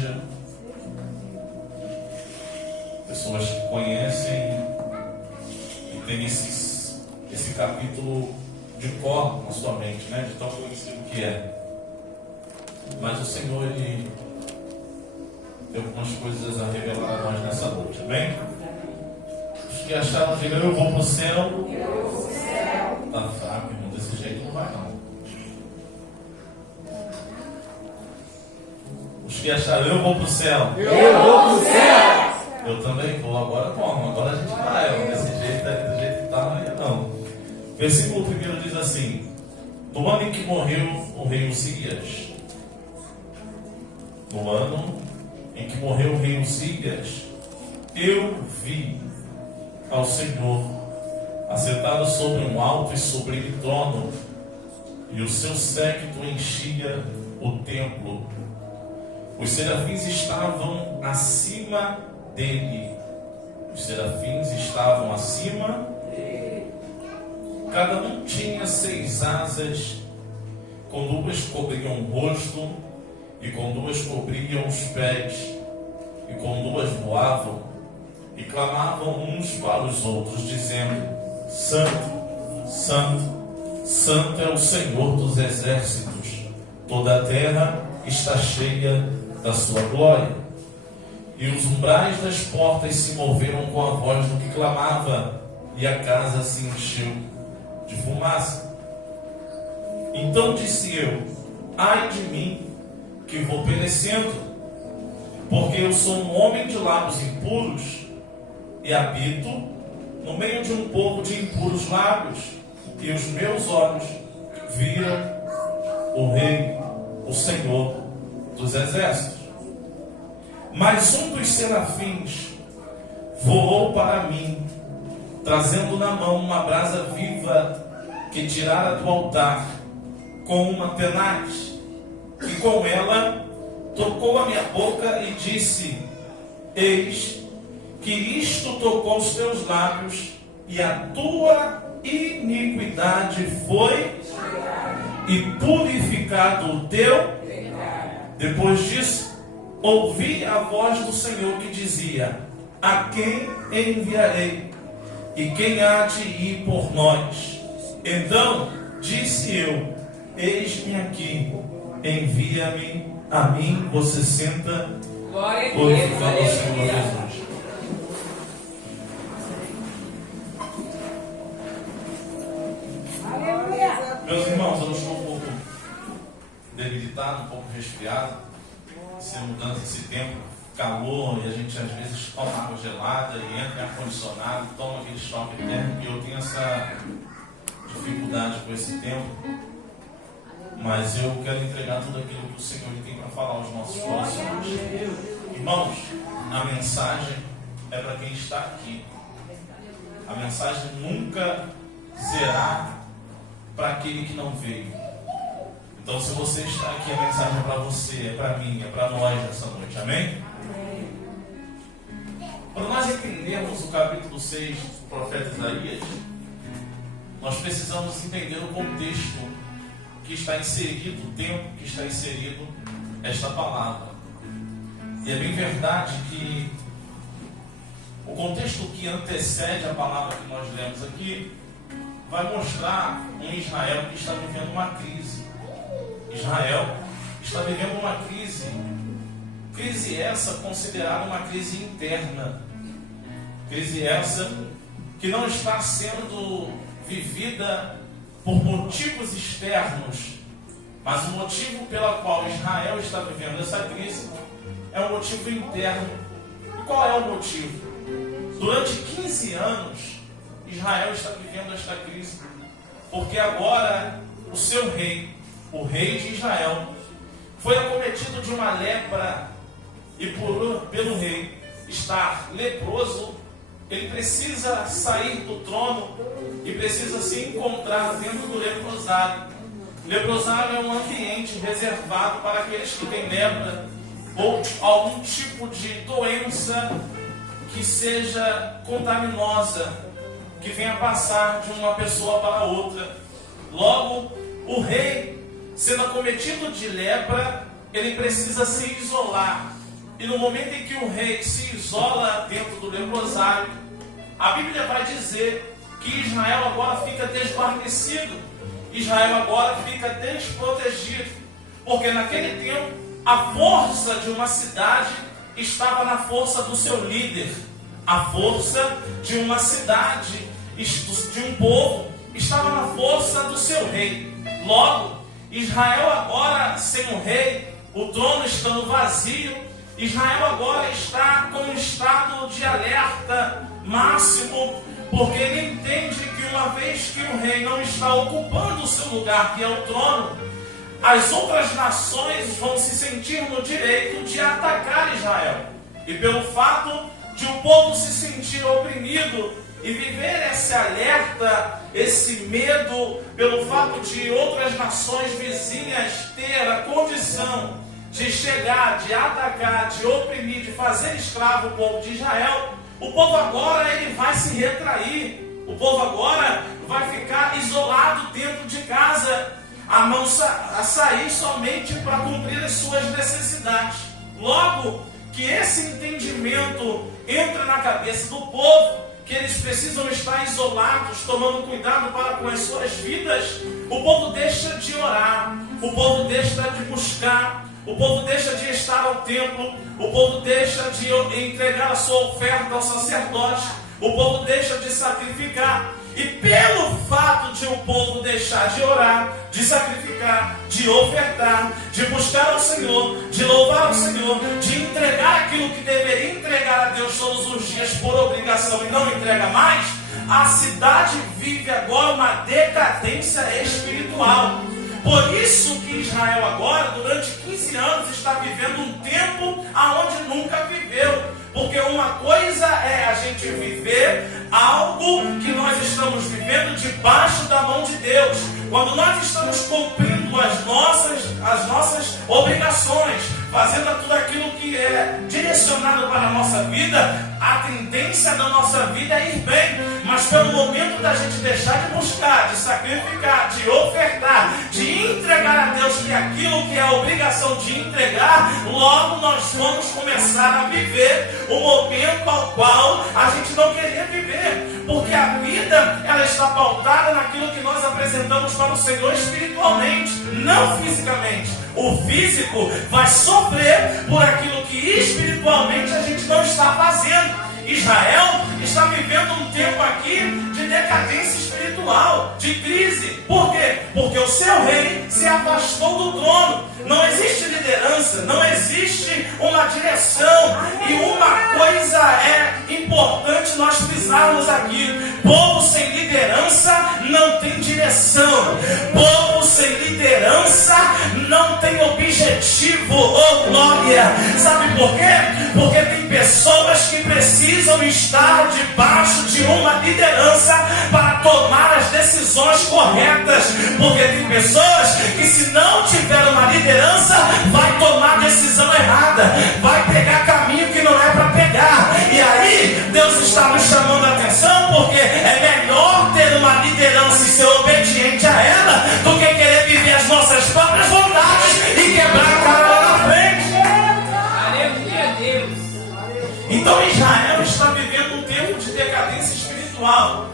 igreja, pessoas que conhecem e têm esse capítulo de cor na sua mente, né? De tão conhecido que é. Mas o Senhor, Ele tem algumas coisas a revelar a nós nessa noite, amém? Os que acharam, digam, eu vou para o céu. Tá fraco, irmão, desse jeito não vai não. Os que acharam, eu vou para o céu. Eu vou para o céu. Eu também vou, agora como? Agora a gente vai, desse jeito, do jeito que tá, não ia não. Versículo 1 diz assim: no ano em que morreu o rei Uzias, no ano em que morreu o rei Uzias, eu vi ao Senhor assentado sobre um alto e sublime trono, e o seu séquito enchia o templo. Os serafins estavam acima dele. Os serafins estavam acima dele. Cada um tinha 6 asas, com 2 cobriam o rosto, e com 2 cobriam os pés, e com 2 voavam, e clamavam uns para os outros, dizendo: Santo, Santo, Santo é o Senhor dos exércitos, toda a terra está cheia da sua glória. E os umbrais das portas se moveram com a voz do que clamava, e a casa se encheu de fumaça. Então disse eu: ai de mim, que vou perecendo, porque eu sou um homem de lábios impuros, e habito no meio de um povo de impuros lábios, e os meus olhos viram o Rei, o Senhor dos exércitos. Mas um dos serafins voou para mim, trazendo na mão uma brasa viva que tirara do altar com uma tenaz, e com ela tocou a minha boca e disse: eis que isto tocou os teus lábios, e a tua iniquidade foi e purificado o teu. Depois disso, ouvi a voz do Senhor que dizia: a quem enviarei? E quem há de ir por nós? Então disse eu: eis-me aqui, envia-me a mim. Você senta, glorificando o Senhor Jesus. Meus irmãos, eu estou um pouco debilitado, um pouco resfriado. Essa mudança, esse tempo, calor, e a gente às vezes toma água gelada e entra em ar-condicionado, toma aquele choque térmico, e eu tenho essa dificuldade com esse tempo. Mas eu quero entregar tudo aquilo que o Senhor tem para falar aos nossos corações. Irmãos, a mensagem é para quem está aqui. A mensagem nunca será para aquele que não veio. Então, se você está aqui, a mensagem é para você, é para mim, é para nós nessa noite. Amém? Para nós entendermos o capítulo 6 do profeta Isaías, nós precisamos entender o contexto que está inserido, o tempo que está inserido esta palavra. E é bem verdade que o contexto que antecede a palavra que nós lemos aqui vai mostrar um Israel que está vivendo uma crise. Israel está vivendo uma crise essa considerada uma crise interna, crise essa que não está sendo vivida por motivos externos, mas o motivo pelo qual Israel está vivendo essa crise é um motivo interno. E qual é o motivo? Durante 15 anos Israel está vivendo esta crise, porque agora o seu rei, o rei de Israel, foi acometido de uma lepra, e pelo rei estar leproso, ele precisa sair do trono e precisa se encontrar dentro do leprosário. Leprosário é um ambiente reservado para aqueles que têm lepra ou algum tipo de doença que seja contaminosa, que venha passar de uma pessoa para outra. Logo, o rei, sendo acometido de lepra, ele precisa se isolar. E no momento em que o rei se isola dentro do leprosário, a Bíblia vai dizer que Israel agora fica desguarnecido. Israel agora fica desprotegido. Porque naquele tempo, a força de uma cidade estava na força do seu líder. A força de uma cidade, de um povo, estava na força do seu rei. Logo, Israel agora sem o rei, o trono estando vazio, Israel agora está com um estado de alerta máximo, porque ele entende que uma vez que o rei não está ocupando o seu lugar, que é o trono, as outras nações vão se sentir no direito de atacar Israel. E pelo fato de o povo se sentir oprimido e viver esse alerta, esse medo, pelo fato de outras nações vizinhas ter a condição de chegar, de atacar, de oprimir, de fazer escravo o povo de Israel, o povo agora ele vai se retrair. O povo agora vai ficar isolado dentro de casa, a sair somente para cumprir as suas necessidades. Logo que esse entendimento entra na cabeça do povo, que eles precisam estar isolados, tomando cuidado para com as suas vidas, o povo deixa de orar, o povo deixa de buscar, o povo deixa de estar ao templo, o povo deixa de entregar a sua oferta ao sacerdote, o povo deixa de sacrificar. E pelo fato de o povo deixar de orar, de sacrificar, de ofertar, de buscar ao Senhor, de louvar ao Senhor, de entregar aquilo que deveria entregar a Deus todos os dias por obrigação e não entrega mais, a cidade vive agora uma decadência espiritual. Por isso que Israel agora, durante 15 anos, está vivendo um tempo aonde nunca viveu. Porque uma coisa é a gente viver algo que nós estamos vivendo debaixo da mão de Deus. Quando nós estamos cumprindo as nossas obrigações, fazendo tudo aquilo que é direcionado para a nossa vida, a tendência da nossa vida é ir bem. Mas pelo momento da gente deixar de buscar, de sacrificar, de ofertar, de entregar a Deus que é aquilo que é a obrigação de entregar, logo nós vamos começar a viver o momento ao qual a gente não queria viver. Porque a vida, ela está pautada naquilo que nós apresentamos para o Senhor espiritualmente, não fisicamente. O físico vai sofrer por aquilo que espiritualmente a gente não está fazendo. Israel está vivendo um tempo aqui de decadência espiritual, de crise. Por quê? Porque o seu rei se afastou do trono. Não existe liderança, não existe uma direção. E uma coisa é importante nós frisarmos aqui: povo sem liderança não tem direção. Povo sem liderança não tem objetivo. Oh glória! Sabe por quê? Porque tem pessoas que precisam estar debaixo de uma liderança para tomar as decisões corretas. Porque tem pessoas que, se não tiver uma liderança, vai tomar decisão errada, vai pegar caminho que não é para pegar. E aí Deus está nos chamando a atenção, porque é melhor ter uma liderança e ser obediente a ela do que querer viver as nossas próprias vontades e quebrar a cara lá na frente. Então Israel está vivendo um tempo de decadência espiritual.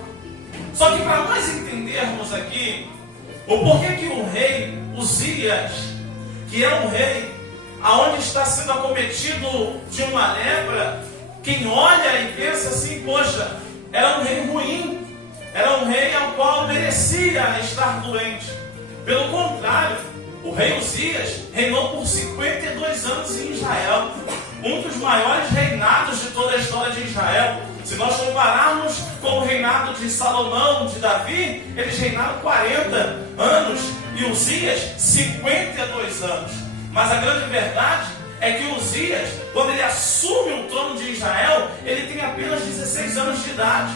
Só que para nós entendermos aqui o porquê que o rei Uzias, que é um rei aonde está sendo acometido de uma lepra, quem olha e pensa assim: poxa, era um rei ruim, era um rei ao qual merecia estar doente. Pelo contrário, o rei Uzias reinou por 52 anos em Israel, um dos maiores reinados de toda a história de Israel. Se nós compararmos com o reinado de Salomão, de Davi, eles reinaram 40 anos e Uzias 52 anos. Mas a grande verdade é que Uzias, quando ele assume o trono de Israel, ele tem apenas 16 anos de idade.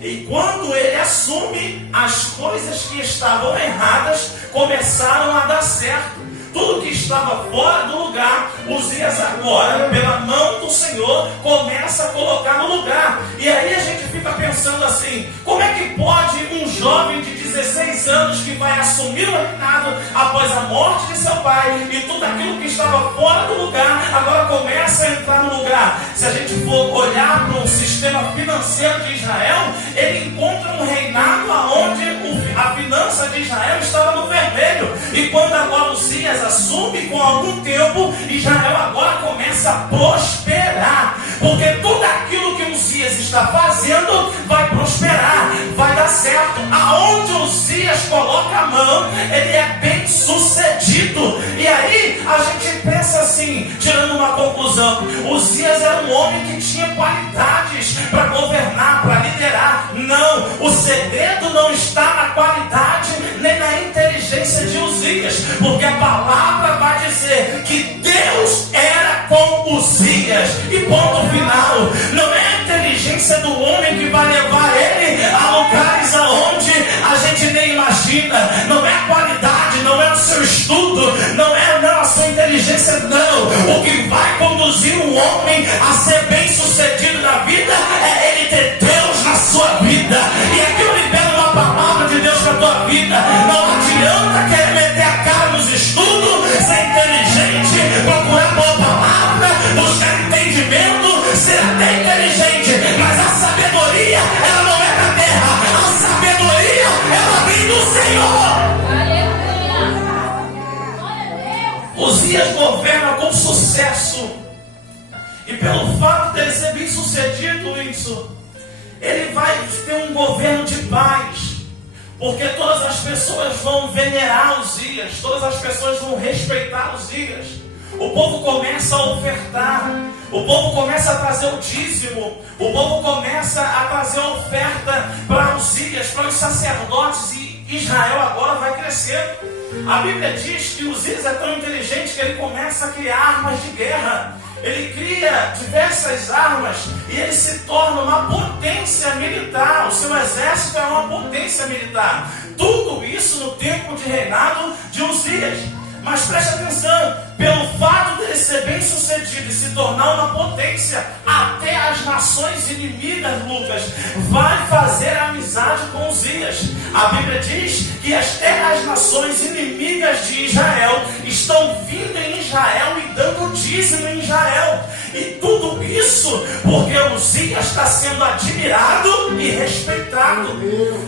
E quando ele assume, as coisas que estavam erradas começaram a dar certo. Tudo que estava fora do lugar, Uzias agora, pela mão do Senhor, começa a colocar no lugar. E aí a gente fica pensando assim: como é que pode um jovem de 16 anos que vai assumir o reinado após a morte de seu pai, e tudo aquilo que estava fora do lugar agora começa a entrar no lugar. Se a gente for olhar para o sistema financeiro de Israel, ele encontra um reinado onde a finança de Israel estava no vermelho. E quando agora Uzias assume, com algum tempo, Israel agora começa a prosperar. Porque tudo aquilo que Uzias está fazendo vai prosperar, vai dar certo. Aonde Uzias coloca a mão, ele é bem sucedido. E aí a gente pensa assim, tirando uma conclusão: Uzias era um homem que tinha qualidades para governar, para liderar. Não, o segredo não está na qualidade nem na inteligência de Uzias, porque a palavra vai dizer que Deus era com Uzias, e ponto final. Não é a inteligência do homem que vai levar ele a lugares aonde a gente nem imagina. Não é a qualidade, não é o seu estudo, não é a sua inteligência, não. O que vai conduzir um homem a ser bem sucedido na vida é ele ter Deus na sua vida. E aqui eu libero uma palavra de Deus para a tua vida. Não adianta querer meter a cara nos estudos, ser inteligente, procurar boa palavra, buscar entendimento, ser até inteligente, mas a sabedoria, ela não é da terra. A sabedoria, ela vem do Senhor. Uzias governa com sucesso, e pelo fato de ele ser bem sucedido, ele vai ter um governo de paz, porque todas as pessoas vão venerar Uzias, todas as pessoas vão respeitar Uzias. O povo começa a ofertar, o povo começa a trazer o dízimo, o povo começa a trazer a oferta para Uzias, para os sacerdotes, e Israel agora vai crescer. A Bíblia diz que Uzias é tão inteligente que ele começa a criar armas de guerra. Ele cria diversas armas e ele se torna uma potência militar. O seu exército é uma potência militar. Tudo isso no tempo de reinado de Uzias. Mas preste atenção, pelo fato dele ser bem sucedido e se tornar uma potência, até as nações inimigas, Lucas, vai fazer amizade com Uzias. A Bíblia diz que até as nações inimigas de Israel estão vindo em Israel e dando dízimo em Israel. E tudo isso porque Uzias está sendo admirado e respeitado.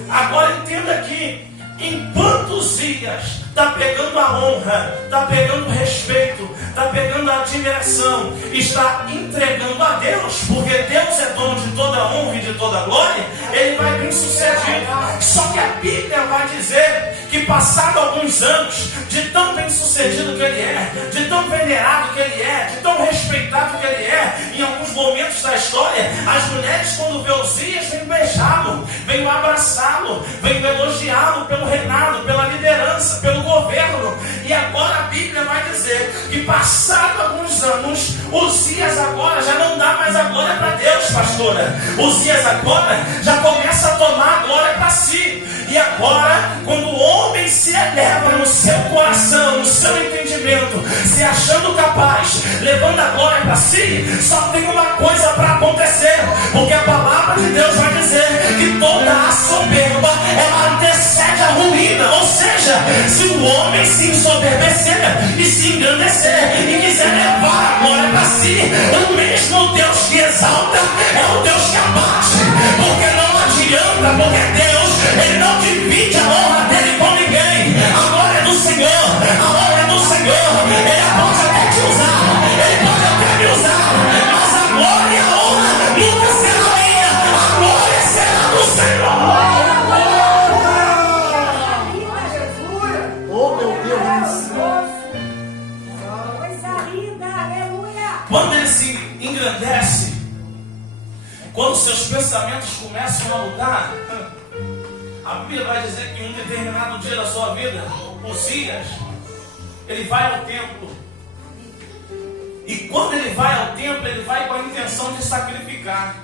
Agora entenda aqui, enquanto Uzias está pegando a honra, está pegando o respeito, está pegando a admiração, está entregando a Deus, porque Deus é dono de toda a honra e de toda a glória, ele vai bem sucedido. Só que a Bíblia vai dizer que passado alguns anos, de tão bem sucedido que ele é, de tão venerado que ele é, de tão respeitado que ele é, em alguns momentos da história, as mulheres, quando vê Uzias, vêm beijá-lo, vêm abraçá-lo, vêm elogiá-lo pelo reinado, pela liderança, pelo governo. E agora a Bíblia vai dizer que passado alguns anos, Uzias agora já não dá mais a glória para Deus, pastora. Uzias agora já começa a tomar a glória para si. E agora, quando o homem se eleva no seu coração, no seu entendimento, se achando capaz, levando a glória para si, só tem uma coisa para acontecer, porque a palavra de Deus vai dizer que toda a soberba, ela antecede a ruína. Ou seja, se o homem se ensoberbecer e se engrandecer e quiser levar a glória para si, o mesmo Deus que exalta é o Deus que abate, porque não adianta, porque Deus, ele não divide a honra dele com ninguém. A glória é do Senhor, a honra é do Senhor. Ele pode até te usar, ele pode até me usar, mas a glória e a honra nunca será minha. A glória será do Senhor. Oh, meu Deus! Quando ele se engrandece, quando seus pensamentos começam a mudar, a Bíblia vai dizer que em um determinado dia da sua vida, Uzias, ele vai ao templo. E quando ele vai ao templo, ele vai com a intenção de sacrificar.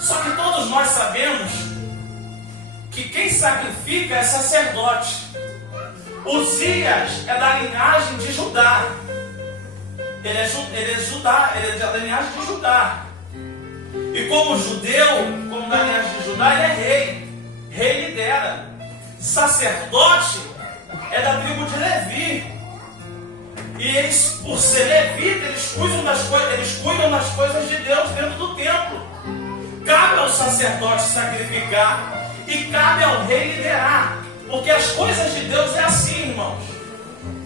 Só que todos nós sabemos que quem sacrifica é sacerdote. Uzias é da linhagem de Judá. Ele é da linhagem de Judá. E como judeu, como da linhagem de Judá, ele é rei. Rei lidera. Sacerdote é da tribo de Levi. E eles, por ser levita, eles cuidam das coisas de Deus dentro do templo. Cabe ao sacerdote sacrificar e cabe ao rei liderar. Porque as coisas de Deus é assim, irmãos.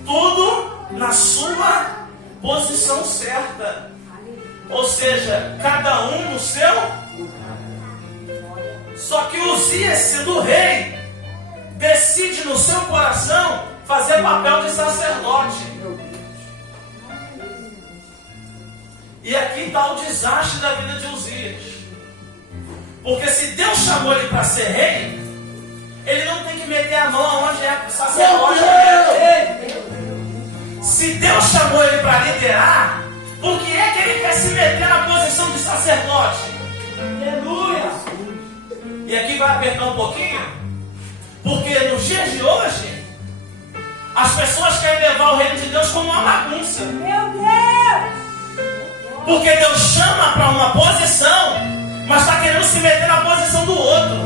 Tudo na sua posição certa. Ou seja, cada um no seu. Só que Uzias, sendo rei, decide no seu coração fazer papel de sacerdote. E aqui está o desastre da vida de Uzias. Porque se Deus chamou ele para ser rei, ele não tem que meter a mão onde é sacerdote. Se Deus chamou ele para liderar, por que é que ele quer se meter na posição de sacerdote? Aleluia! E aqui vai apertar um pouquinho, porque nos dias de hoje, as pessoas querem levar o reino de Deus como uma bagunça. Meu Deus! Porque Deus chama para uma posição, mas está querendo se meter na posição do outro.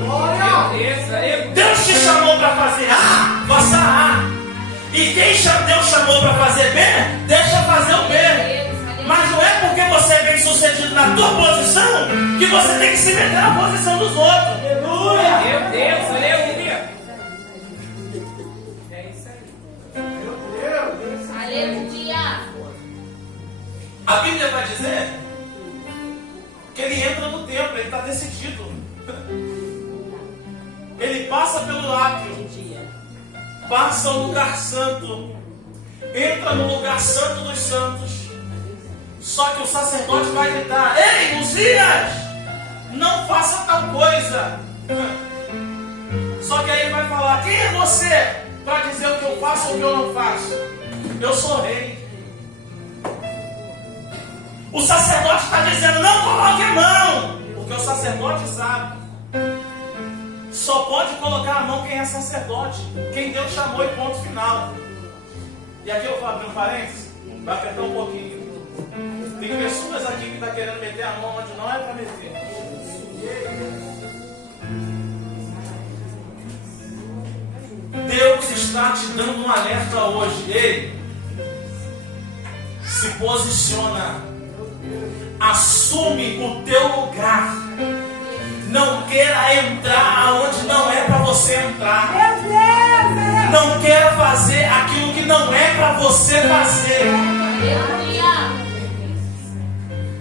Deus te chamou para fazer A, faça A. E quem Deus chamou para fazer B, deixa fazer o B. Mas não é porque você é bem sucedido na tua posição que você tem que se meter na posição dos outros. Aleluia! Meu Deus, aleluia! É isso aí. Meu Deus! Aleluia! A Bíblia vai dizer que ele entra no templo, ele está decidido. Ele passa pelo átrio, passa o lugar santo, entra no lugar santo dos santos. Só que o sacerdote vai gritar: ei, Uzias, não faça tal coisa. Só que aí ele vai falar: quem é você para dizer o que eu faço ou o que eu não faço? Eu sou rei. O sacerdote está dizendo: não coloque a mão, porque o sacerdote sabe. Só pode colocar a mão quem é sacerdote, quem Deus chamou, e ponto final. E aqui eu vou abrir um parênteses, vai apertar um pouquinho. Tem pessoas aqui que estão querendo meter a mão onde não é para meter. Deus está te dando um alerta hoje. Ei, se posiciona, assume o teu lugar. Não queira entrar aonde não é para você entrar. Meu Deus! Não queira fazer aquilo que não é para você fazer.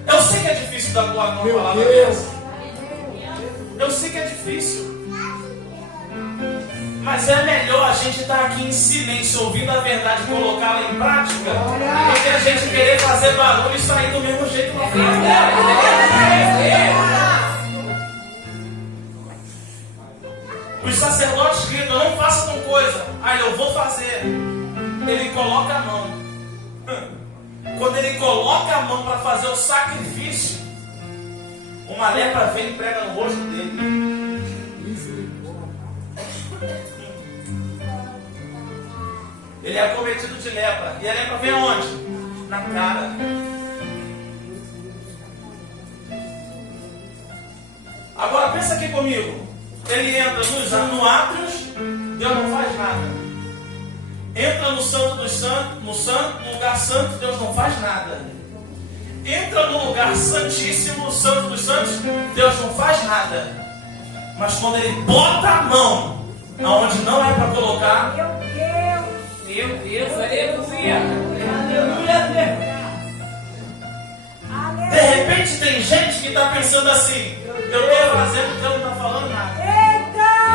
Eu sei que é difícil dar glória numa palavra dessa. Eu sei que é difícil. Mas é melhor a gente estar aqui em silêncio, ouvindo a verdade e colocá-la em prática, do que a gente querer fazer barulho e sair do mesmo jeito lá fora. Os sacerdotes gritam: não faça tal coisa. Aí eu vou fazer. Ele coloca a mão. Quando ele coloca a mão para fazer o sacrifício, uma lepra vem e prega no rosto dele. Ele é acometido de lepra. E a lepra vem aonde? Na cara. Agora pensa aqui comigo. Ele entra no átrios, Deus não faz nada. Entra no santo dos santos, no lugar santo, Deus não faz nada. Entra no lugar santíssimo, santo dos santos, Deus não faz nada. Mas quando ele bota a mão aonde não é para colocar, Meu Deus, aleluia! de repente tem gente que está pensando assim: eu estou fazendo, Deus não está falando nada.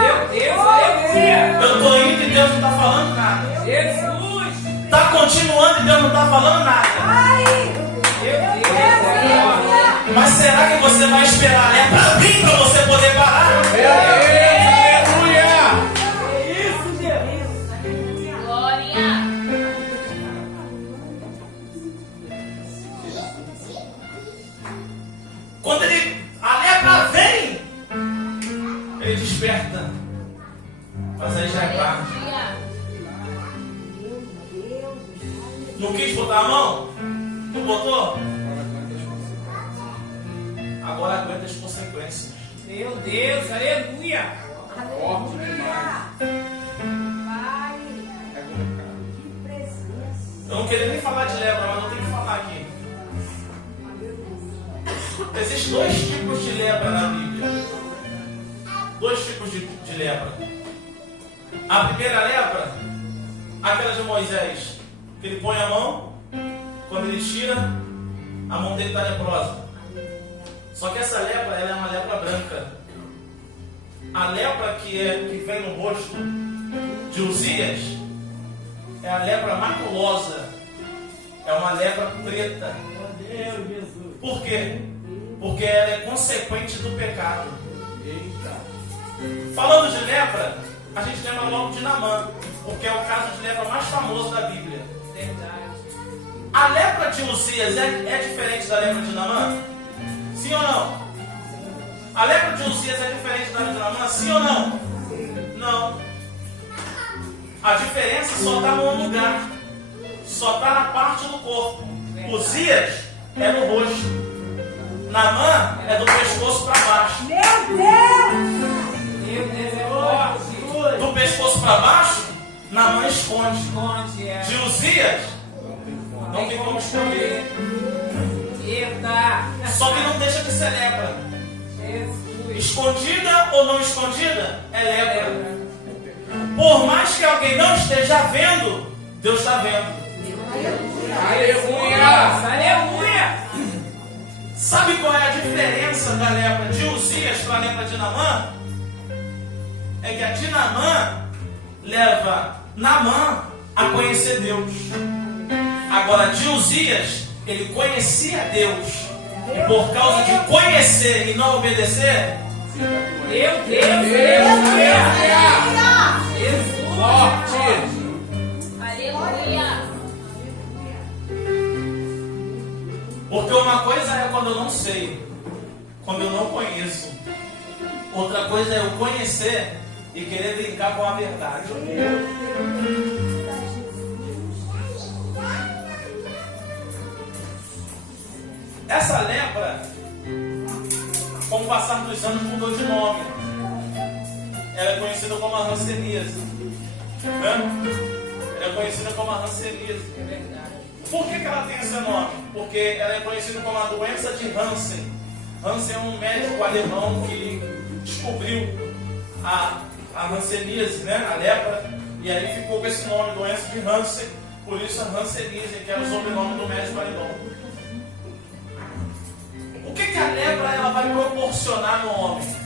Meu Deus, aleluia! Eu estou indo e Deus não está falando nada. Jesus! Está continuando e Deus não está falando nada. Meu Deus, aleluia! Mas será que você vai esperar a lepra vir para você poder parar? Glória! Quando a lepra vem, ele desperta. Mas aí já é tarde. Não quis botar a mão? Não botou? Agora aguenta as consequências. Meu Deus, aleluia! Forte demais. Pai, que presença. Eu não queria nem falar de lepra, mas eu tenho que falar aqui. Existem dois tipos de lepra na Bíblia. Dois tipos de lepra. A primeira lepra, aquela de Moisés, que ele põe a mão, quando ele tira, a mão dele está leprosa. Só que essa lepra, ela é uma lepra branca. A lepra que vem no rosto de Uzias é a lepra maculosa. É uma lepra preta. Por quê? Porque ela é consequente do pecado. Falando de lepra, a gente lembra logo de Naamã, porque é o caso de lepra mais famoso da Bíblia. A lepra de Uzias é diferente da lepra de Naamã? Sim ou não? A lepra de Uzias é diferente da de Naamã? Sim ou não? Não. A diferença só está num lugar. Só está na parte do corpo. Uzias é no rosto. Naamã é do pescoço para baixo. Meu Deus! Meu Deus, é forte. Do pescoço para baixo, Naamã esconde. Esconde, é. De Uzias, não tem como esconder. Eita. Só que não deixa de ser lepra. Jesus. Escondida ou não escondida, é lepra. Por mais que alguém não esteja vendo, Deus está vendo. Aleluia. Aleluia. Sabe qual é a diferença da lepra de Uzias para a lepra de Naamã? É que a de Naamã leva Naamã a conhecer Deus. Agora, a de Uzias, ele conhecia Deus. E por causa de conhecer e não obedecer, Meu Deus, aleluia. Jesus. Forte! Aleluia. porque uma coisa é quando eu não sei, quando eu não conheço. Outra coisa é eu conhecer e querer brincar com a verdade. Essa lepra, com o passar dos anos, mudou de nome. Ela é conhecida como a hanseníase. Ela é conhecida como a hanseníase. É verdade. Por que ela tem esse nome? Porque ela é conhecida como a doença de Hansen. Hansen é um médico alemão que descobriu a hanseníase, né? A lepra, e aí ficou com esse nome, doença de Hansen. Por isso a hanseníase, que era o sobrenome do médico alemão. O que a lepra ela vai proporcionar no homem?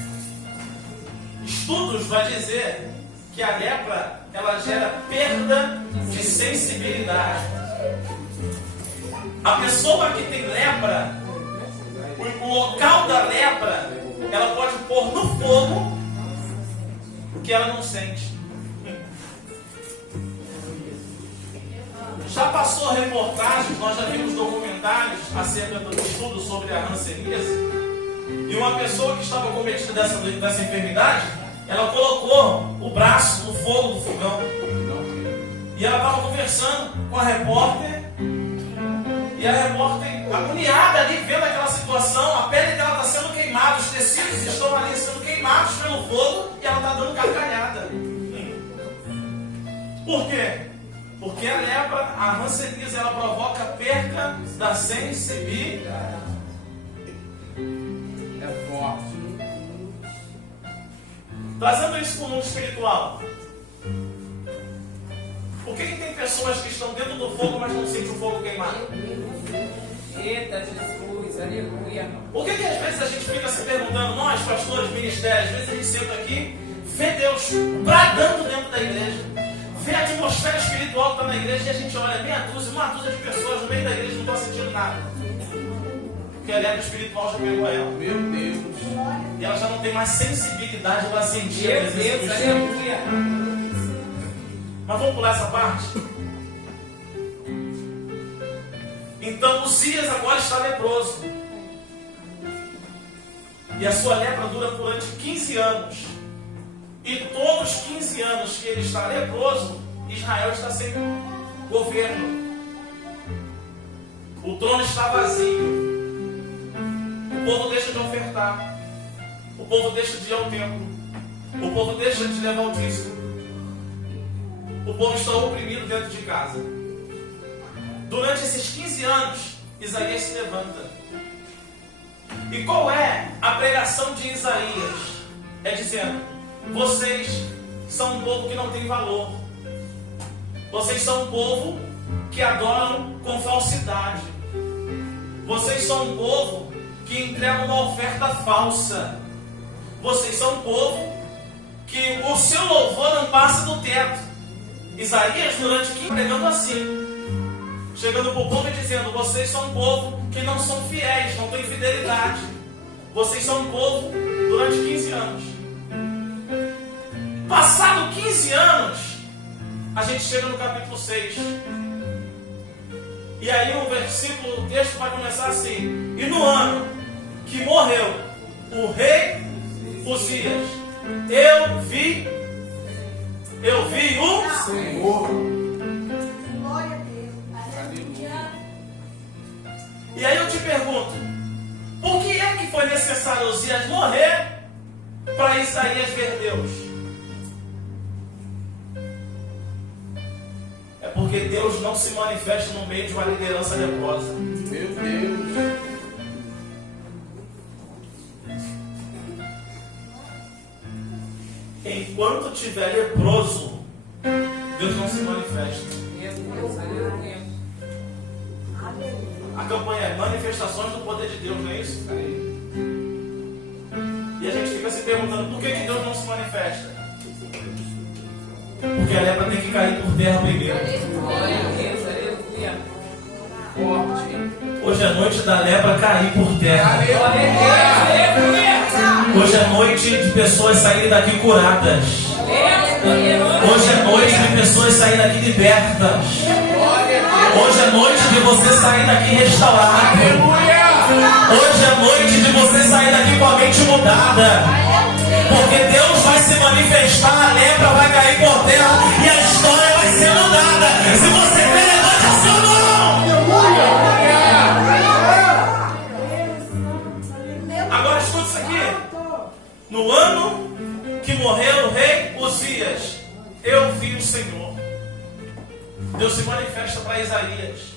Estudos vão dizer que a lepra ela gera perda de sensibilidade. A pessoa que tem lepra, o local da lepra, ela pode pôr no fogo que ela não sente. Já passou reportagens, nós já vimos documentários acerca do estudo sobre a hanseníase. E uma pessoa que estava cometida dessa enfermidade, ela colocou o braço no fogo do fogão. E ela estava conversando com a repórter. E a repórter, agoniada ali, vendo aquela situação, a pele dela está sendo queimada, os tecidos estão ali sendo queimados pelo fogo e ela está dando gargalhada. Por quê? Porque a lepra, a hanseníase, ela provoca perda da sensibilidade. É forte. Trazendo isso para o mundo espiritual. Por que tem pessoas que estão dentro do fogo, mas não sentem o fogo queimar? Eita, Jesus, aleluia. Por que às vezes a gente fica se perguntando, nós, pastores, ministérios, às vezes a gente senta aqui, vê Deus bradando dentro da igreja, vê a atmosfera espiritual que está na igreja, e a gente olha uma dúzia de pessoas no meio da igreja não estão sentindo nada. Porque a lepra espiritual já pegou ela. Meu Deus. E ela já não tem mais sensibilidade para sentir a Meu presença do Deus, Espírito. aleluia. Mas vamos pular essa parte? Então Uzias agora está leproso. E a sua lepra dura durante 15 anos. E todos os 15 anos que ele está leproso, Israel está sem governo. O trono está vazio. O povo deixa de ofertar. O povo deixa de ir ao templo. O povo deixa de levar o dízimo. O povo está oprimido dentro de casa. durante esses 15 anos, Isaías se levanta. E qual é a pregação de Isaías? É dizendo: vocês são um povo que não tem valor. Vocês são um povo que adoram com falsidade. Vocês são um povo que entrega uma oferta falsa. Vocês são um povo que o seu louvor não passa do teto. Isaías, durante 15 pregando assim, chegando para o povo e dizendo: vocês são um povo que não são fiéis, não têm fidelidade. Vocês são um povo durante 15 anos. Passado 15 anos, a gente chega no capítulo 6. E aí o versículo, o texto vai começar assim: e no ano que morreu o rei Uzias, eu vi o Senhor. Glória a Deus. E aí eu te pergunto: por que é que foi necessário Uzias morrer para Isaías ver Deus? É porque Deus não se manifesta no meio de uma liderança leprosa. Meu Deus. Enquanto tiver leproso, Deus não se manifesta. Meu Deus, aleluia. A campanha é manifestações do poder de Deus, não é isso? E a gente fica se perguntando: por que Deus não se manifesta? Porque a lepra tem que cair por terra primeiro. Glória a Deus, aleluia. Forte. Hoje é noite da lepra cair por terra. Glória a Deus, aleluia. Hoje é noite de pessoas saírem daqui curadas. Hoje é noite de pessoas saírem daqui libertas. Glória a Deus. Hoje é noite de você sair daqui restaurado. Aleluia. Hoje é noite de você sair daqui com a mente mudada. Porque Deus vai se manifestar, a lepra vai cair por terra e a história vai ser mudada. Se você quer, levante a sua mão. Agora escute isso aqui. No ano que morreu o rei Uzias, eu vi o Senhor. Deus se manifesta para Isaías.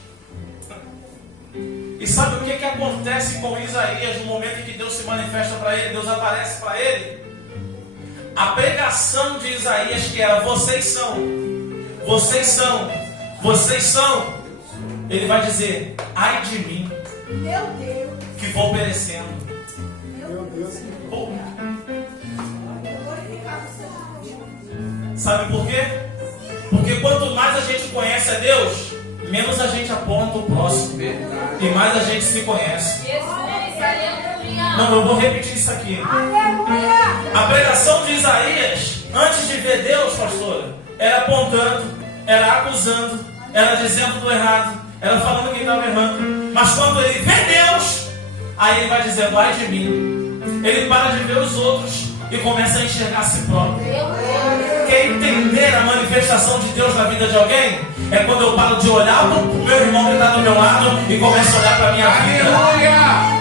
E sabe o que acontece com Isaías no momento em que Deus se manifesta para ele, Deus aparece para ele? A pregação de Isaías, que era: vocês são, ele vai dizer: ai de mim, Meu Deus. que vou perecendo. Meu Deus. Pô, Glorificado seja Deus. sabe por quê? Porque quanto mais a gente conhece a Deus, menos a gente aponta o próximo Verdade. e mais a gente se conhece. Jesus, aleluia. Não, eu vou repetir isso aqui. Aleluia. A pregação de Isaías, antes de ver Deus, pastora, era apontando, era acusando, era dizendo do errado, era falando que estava errando. Mas quando ele vê Deus, aí ele vai dizendo: ai de mim. Ele para de ver os outros e começa a enxergar a si próprio. Quer entender a manifestação de Deus na vida de alguém? É quando eu paro de olhar para o meu irmão que está do meu lado e começo a olhar para a minha vida. Aleluia.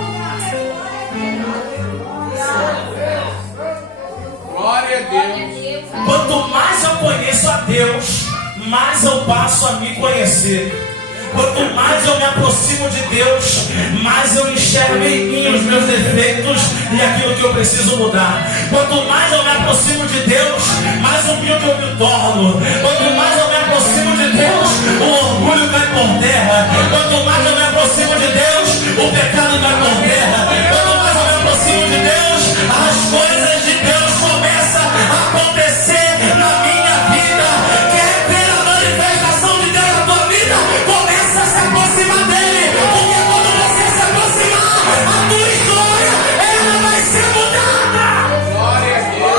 Glória a Deus. Quanto mais eu conheço a Deus, mais eu passo a me conhecer. Quanto mais eu me aproximo de Deus, mais eu enxergo em mim os meus defeitos e aquilo que eu preciso mudar. Quanto mais eu me aproximo de Deus, mais humilde eu me torno. Quanto mais eu me aproximo de Deus, o orgulho cai por terra. Quanto mais eu me aproximo de Deus, o pecado cai por terra. Quanto mais eu me aproximo de Deus, as coisas de Deus começam a acontecer na minha vida. Quer ver a manifestação de Deus na tua vida? Começa a se aproximar dele. Porque quando você se aproximar, a tua história, ela vai ser mudada. Glória a Deus.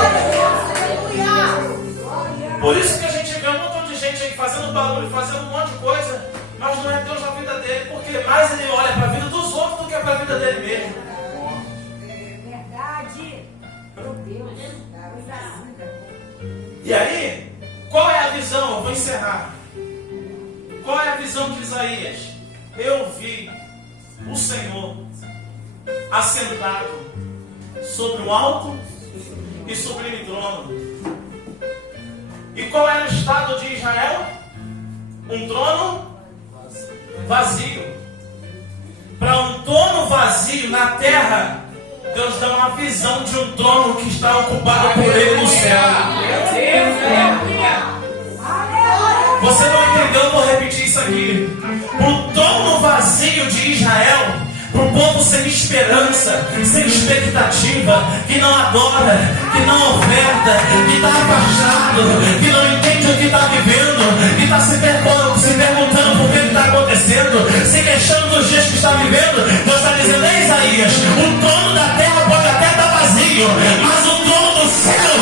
Por isso que a gente vê um montão de gente aí fazendo barulho, fazendo um monte de coisa, mas não é Deus na vida dele, porque mais ele olha para a vida dos outros do que para a vida dele mesmo. Verdade. Meu Deus. E aí, qual é a visão? Eu vou encerrar. Qual é a visão de Isaías? Eu vi o Senhor assentado sobre um alto e sublime trono. E qual era o estado de Israel? Um trono vazio. Para um trono vazio na terra, Deus dá uma visão de um trono que está ocupado por Ele no céu. Você não entendeu? Eu vou repetir isso aqui. O trono vazio de Israel, para o povo sem esperança, sem expectativa, que não adora, que não oferta, que está afastado, que não entende o que está vivendo, que está se perguntando por que está acontecendo, se queixando dos dias que está vivendo. Deus está dizendo: ei, Isaías, o trono da terra pode até estar vazio, mas o trono do céu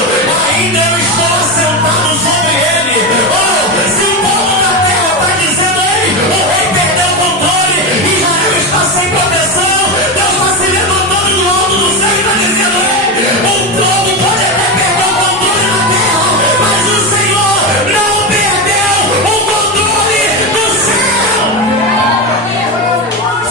ainda eu estou assentado sobre ele. Oh, se o trono da terra está dizendo: ei, o rei perdeu o controle, Israel está sem proteção, Deus está se levantando do alto do céu e está dizendo: ei, o trono pode até perder o controle na terra, mas o Senhor não perdeu o controle do céu.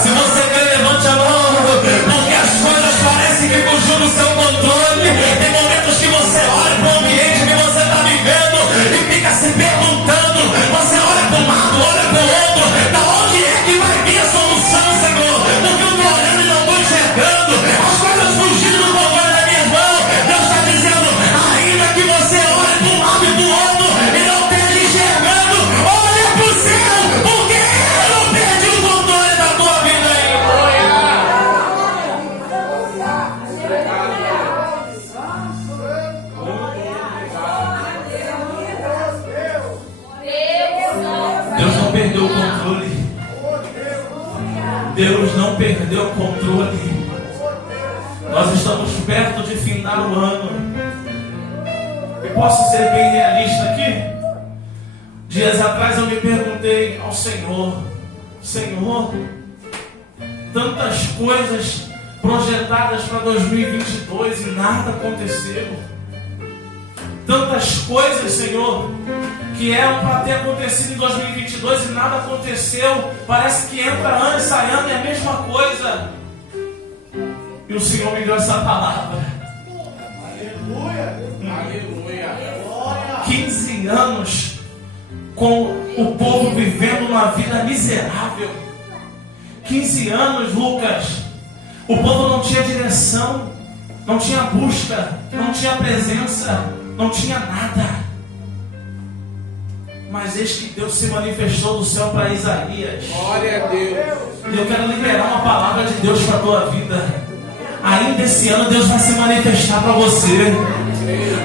Se você quer, levante a mão, porque as coisas parecem que fugiu do seu controle. Tem momentos que você olha para o ambiente que você está vivendo e fica se perguntando. Você olha para um lado, olha para o outro, da onde é que vai vir a solução, Senhor? Porque eu estou olhando e não estou enxergando. As coisas fugindo do controle das minhas mãos. Deus está dizendo: ainda que você olhe para um lado e para o outro e não esteja enxergando, olha para o céu, porque Ele não perde o controle da tua vida aí. Deus não perdeu o controle. Deus não perdeu o controle. Nós estamos perto de findar o ano. E posso ser bem realista aqui? Dias atrás eu me perguntei ao Senhor: Senhor, tantas coisas projetadas para 2022 e nada aconteceu. Tantas coisas, Senhor, que eram para ter acontecido em 2022 e nada aconteceu. Parece que entra ano e sai ano e é a mesma coisa. E o Senhor me deu essa palavra. Aleluia. Aleluia. 15 anos com o povo vivendo uma vida miserável. 15 anos, Lucas. O povo não tinha direção, não tinha busca, não tinha presença, não tinha nada. Mas eis que Deus se manifestou do céu para Isaías. Glória a Deus. E eu quero liberar uma palavra de Deus para a tua vida. Ainda esse ano Deus vai se manifestar para você.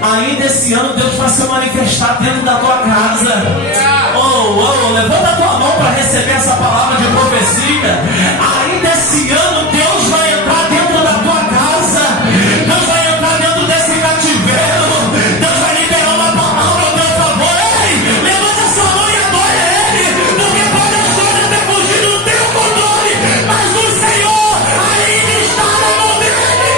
Ainda esse ano Deus vai se manifestar dentro da tua casa. Levanta a tua mão para receber essa palavra de profecia. Ainda esse ano Deus vai entrar dentro da tua casa. Deus vai entrar dentro desse cativeiro. Deus vai liberar uma palavra ao teu favor. Ei, levanta a sua mão e adore Ele. Porque pode as coisas ter fugido do teu controle, mas o Senhor ainda está na mão dele.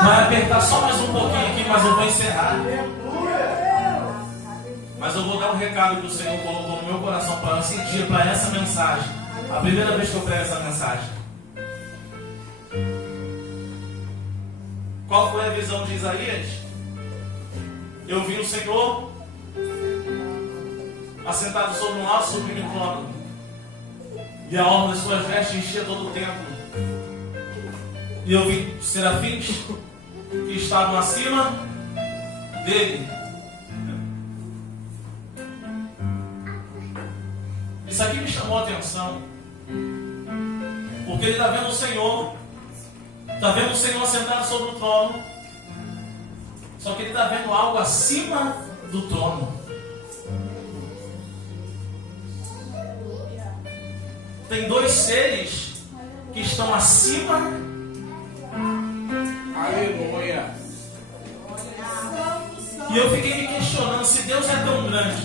Vai apertar só mais um pouquinho aqui, mas eu vou encerrar. Mas eu vou dar um recado que o Senhor colocou no meu coração para esse dia, para essa mensagem. A primeira vez que eu prego essa mensagem. Qual foi a visão de Isaías? Eu vi o Senhor assentado sobre um alto sublime trono, e a orla das suas vestes enchia todo o templo. E eu vi serafins que estavam acima dele. Isso aqui me chamou a atenção, porque ele está vendo o Senhor, está vendo o Senhor sentado sobre o trono, só que ele está vendo algo acima do trono. Tem dois seres que estão acima. Aleluia. E eu fiquei me questionando: se Deus é tão grande,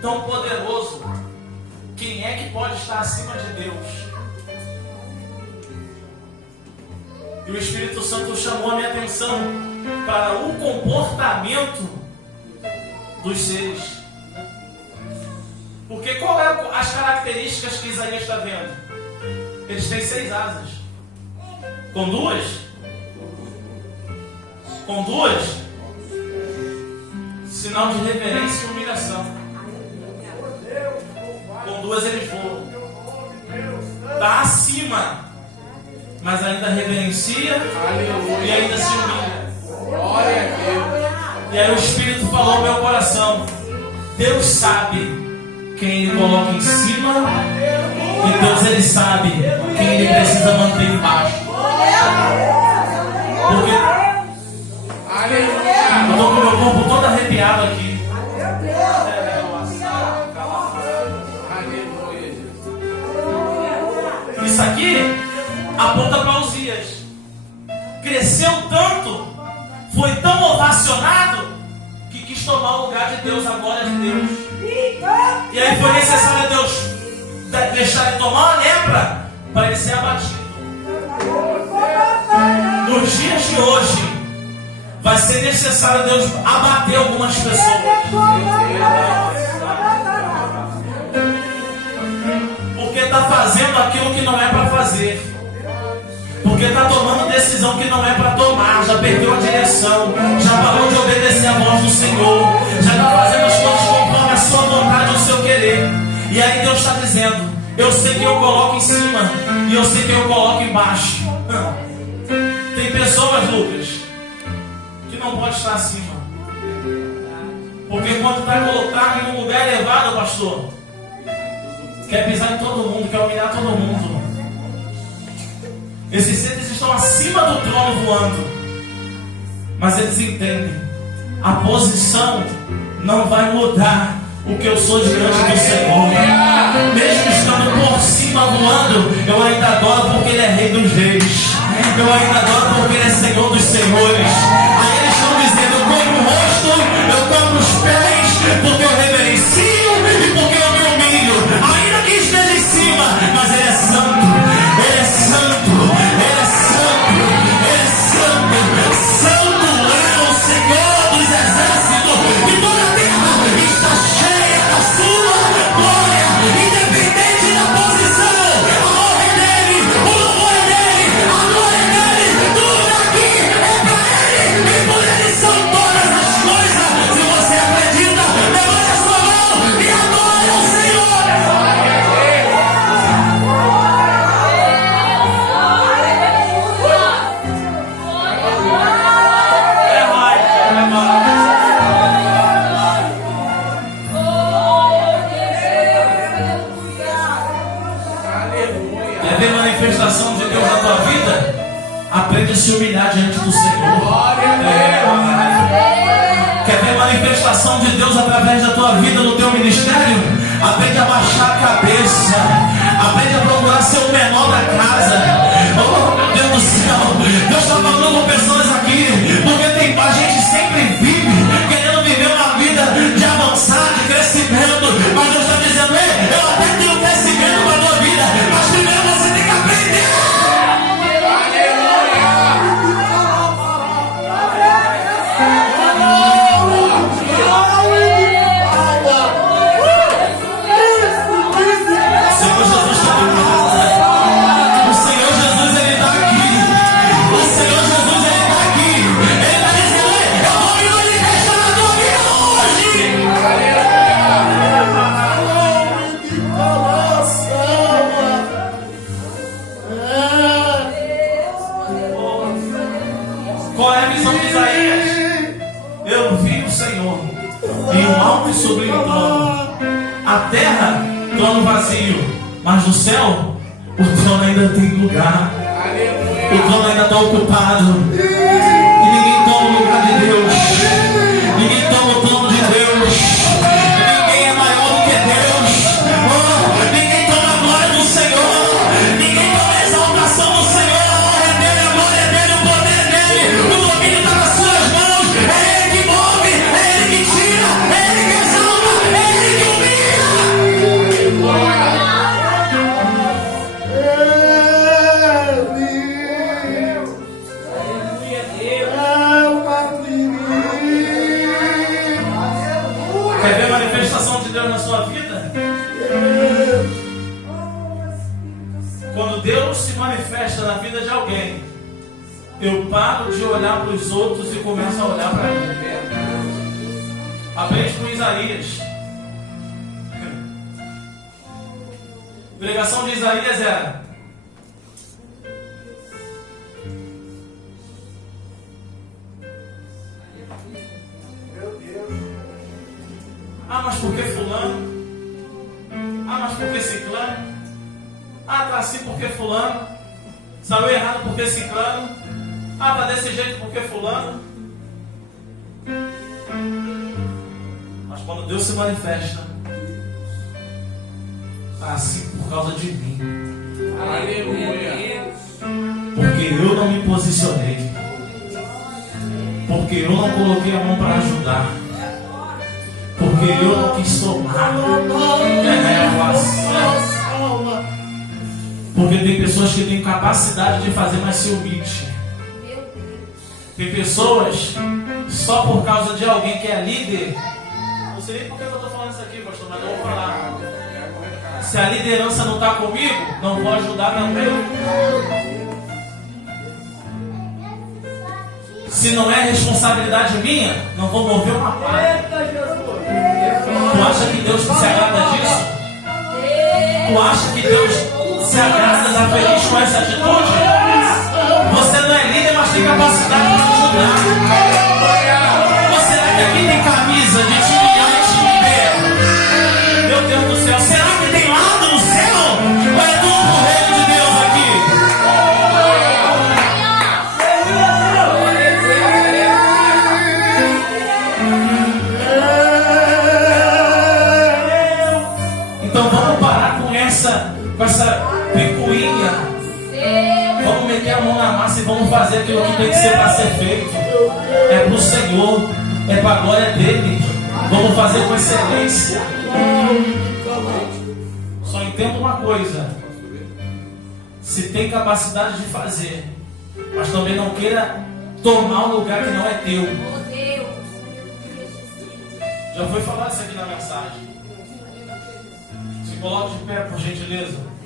tão poderoso, quem é que pode estar acima de Deus? E o Espírito Santo chamou a minha atenção para o comportamento dos seres. características que Isaías está vendo? Eles têm 6 asas. Com duas? Com duas? Sinal de reverência e humilhação. Com duas eles voam. Está acima, mas ainda reverencia e ainda se humilha. Glória a Deus. E aí o Espírito falou ao meu coração: Deus sabe quem Ele coloca em cima, e Deus Ele sabe quem Ele precisa manter embaixo. Porque eu estou com o meu corpo todo arrepiado aqui. Isso aqui aponta para Uzias. Cresceu tanto, foi tão ovacionado, que quis tomar o lugar de Deus, a glória de Deus. E aí foi necessário Deus deixar ele tomar uma lepra para ele ser abatido. Nos dias de hoje vai ser necessário Deus abater algumas pessoas, porque está fazendo aquilo que não é para fazer, porque está tomando decisão que não é para tomar, já perdeu a direção, já parou de obedecer a voz do Senhor, já está fazendo as coisas conforme a sua vontade ou o seu querer. E aí Deus está dizendo: eu sei quem eu coloco em cima e eu sei quem eu coloco embaixo. Tem pessoas, Lucas, que não pode estar acima, porque quando está colocado em um lugar elevado, pastor, quer pisar em todo mundo, quer humilhar todo mundo. Esses seres estão acima do trono voando, mas eles entendem: a posição não vai mudar o que eu sou diante do Senhor. Mesmo estando por cima voando, eu ainda adoro porque Ele é Rei dos Reis. Eu ainda adoro porque Ele é Senhor dos Senhores. Aí eles estão dizendo: eu cubro o rosto, eu cubro os pés, porque eu reverencio e porque eu me humilho. Ainda que esteja em cima, mas Ele é santo. Ele é santo. Ele é santo. Ele é santo. Santo é o Senhor dos exércitos. E toda a terra está cheia da sua glória. Independente da posição, a honra é dele, o louvor é dele, a glória é dele. Tudo aqui é para ele. E por ele são todas as coisas. Se você acredita, levante a sua mão e adore ao Senhor. Quer ver manifestação de Deus na tua vida? Aprende a se humilhar diante do Senhor. Quer ver manifestação de Deus através da tua vida, no teu ministério? Aprende a baixar a cabeça. Aprende a procurar ser o menor da casa. Oh, meu Deus do céu, Deus está falando com pessoas aqui, porque tem a gente sempre vive querendo viver uma vida de avançar, de crescimento, mas Deus está dizendo: ei, eu até tenho crescimento para a tua vida, mas primeiro você tem que aprender. Qual é a visão de Isaías? Eu vi o Senhor em um alto e sublime trono. A terra, trono vazio, mas no céu, o trono ainda tem lugar. O trono ainda está ocupado. E ninguém toma o lugar de Deus. Ninguém toma o trono de Deus. Ninguém é maior do que Deus. Oh, ninguém toma a glória do Senhor. Ninguém toma a exaltação do Senhor. A honra é dele, a glória é dele, o poder é dele. O domínio está nas suas mãos. É Ele que move, é Ele que tira, é Ele que exalta, é Ele que humilha. Aleluia, Deus. Deus se manifesta na vida de alguém, eu paro de olhar para os outros e começo a olhar para mim. Aprende com Isaías. A pregação de Isaías era: ah, mas por que fulano? Ah, mas por que ciclano? Ah, tá assim porque fulano? Saiu errado porque ciclano? Ah, tá desse jeito porque fulano? Mas quando Deus se manifesta, tá assim por causa de mim. Aleluia. Porque eu não me posicionei. Porque eu não coloquei a mão para ajudar. Porque eu não quis tomar. Porque tem pessoas que têm capacidade de fazer, mas se omite. Tem pessoas, só por causa de alguém que é líder. Não sei nem por que eu estou falando isso aqui, pastor, mas eu vou falar. Se a liderança não está comigo, não vou ajudar também. Se não é responsabilidade minha, não vou mover uma palha. Tu acha que Deus se agrada disso? Tu acha que Deus se agrada, está feliz com essa atitude? Você não é líder, mas tem capacidade para ajudar. Ou será que aqui tem camisa de time A e time B? Meu Deus do céu, será que tem lado no céu? Ou é tudo pro reino de Deus aqui? Então vamos parar com essa picuinha. Vamos meter a mão na massa e vamos fazer aquilo que tem que ser para ser feito. É para o Senhor, é para a glória dele. Vamos fazer com excelência. Só entenda uma coisa: se tem capacidade de fazer, mas também não queira tomar um lugar que não é teu. Já foi falado isso aqui na mensagem. Se coloque de pé, por gentileza.